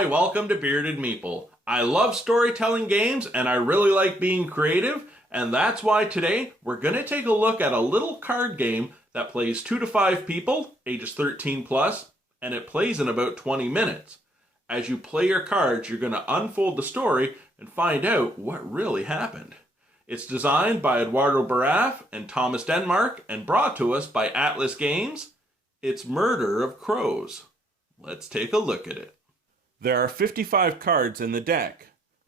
Hi, welcome to Bearded Meeple. I love storytelling games and I really like being creative, and that's why today we're going to take a look at a little card game that plays 2 to 5 people, ages 13 plus, and it plays in about 20 minutes. As you play your cards, you're going to unfold the story and find out what really happened. It's designed by Eduardo Baraf and Thomas Denmark and brought to us by Atlas Games. It's Murder of Crows. Let's take a look at it. There are 55 cards in the deck.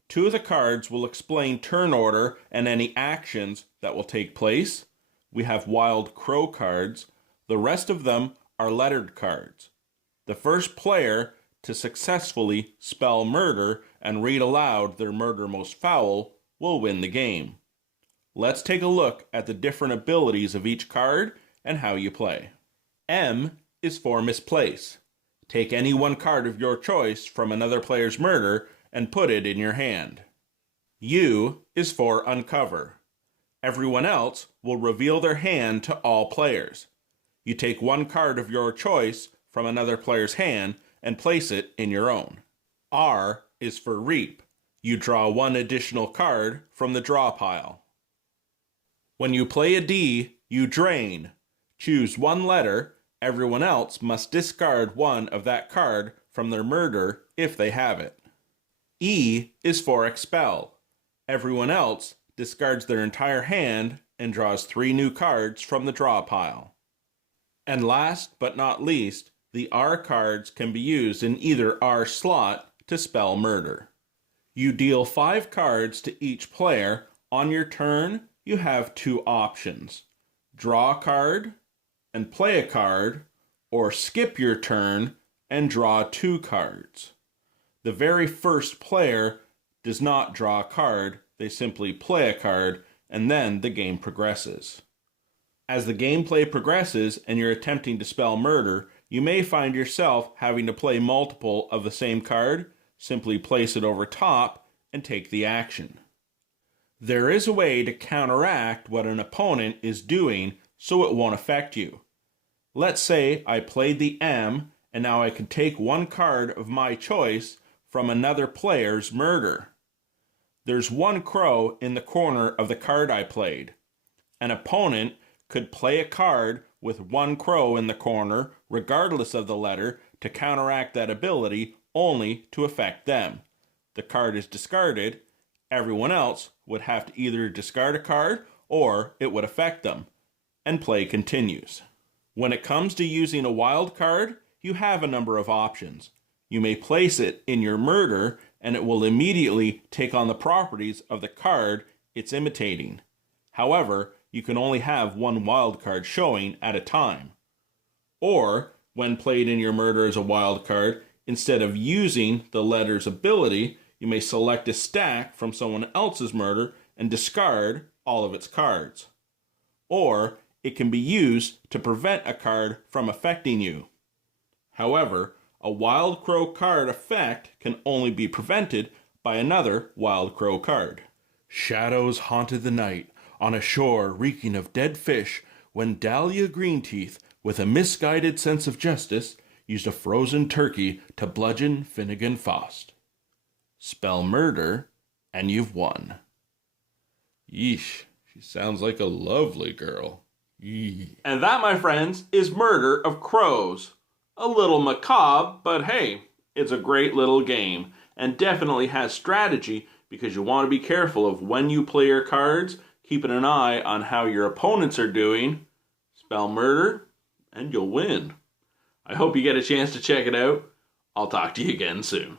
2 of the cards will explain turn order and any actions that will take place. We have wild crow cards. The rest of them are lettered cards. The first player to successfully spell murder and read aloud their murder most foul will win the game. Let's take a look at the different abilities of each card and how you play. M is for misplace. Take any one card of your choice from another player's murder and put it in your hand. U is for uncover. Everyone else will reveal their hand to all players. You take one card of your choice from another player's hand and place it in your own. R is for reap. You draw one additional card from the draw pile. When you play a D, you drain. Choose one letter. Everyone else must discard one of that card from their murder if they have it. E is for expel. Everyone else discards their entire hand and draws 3 new cards from the draw pile. And last but not least, the R cards can be used in either R slot to spell murder. You deal 5 cards to each player. On your turn, you have 2 options: draw a card and play a card, or skip your turn and draw 2 cards. The very first player does not draw a card, they simply play a card, and then the game progresses. As the gameplay progresses and you're attempting to spell murder, you may find yourself having to play multiple of the same card. Simply place it over top and take the action. There is a way to counteract what an opponent is doing so it won't affect you. Let's say I played the M, and now I can take one card of my choice from another player's murder. There's one crow in the corner of the card I played. An opponent could play a card with one crow in the corner, regardless of the letter, to counteract that ability, only to affect them. The card is discarded. Everyone else would have to either discard a card or it would affect them, and play continues. When it comes to using a wild card, you have a number of options. You may place it in your murder and it will immediately take on the properties of the card it's imitating. However, you can only have one wild card showing at a time. Or, when played in your murder as a wild card, instead of using the letter's ability, you may select a stack from someone else's murder and discard all of its cards. Or, it can be used to prevent a card from affecting you. However, a wild crow card effect can only be prevented by another wild crow card. Shadows haunted the night on a shore reeking of dead fish when Dahlia Greenteeth, with a misguided sense of justice, used a frozen turkey to bludgeon Finnegan Faust. Spell murder, and you've won. Yeesh, she sounds like a lovely girl. Yee. And that, my friends, is Murder of Crows. A little macabre, but hey, it's a great little game, and definitely has strategy because you want to be careful of when you play your cards, keeping an eye on how your opponents are doing. Spell murder, and you'll win. I hope you get a chance to check it out. I'll talk to you again soon.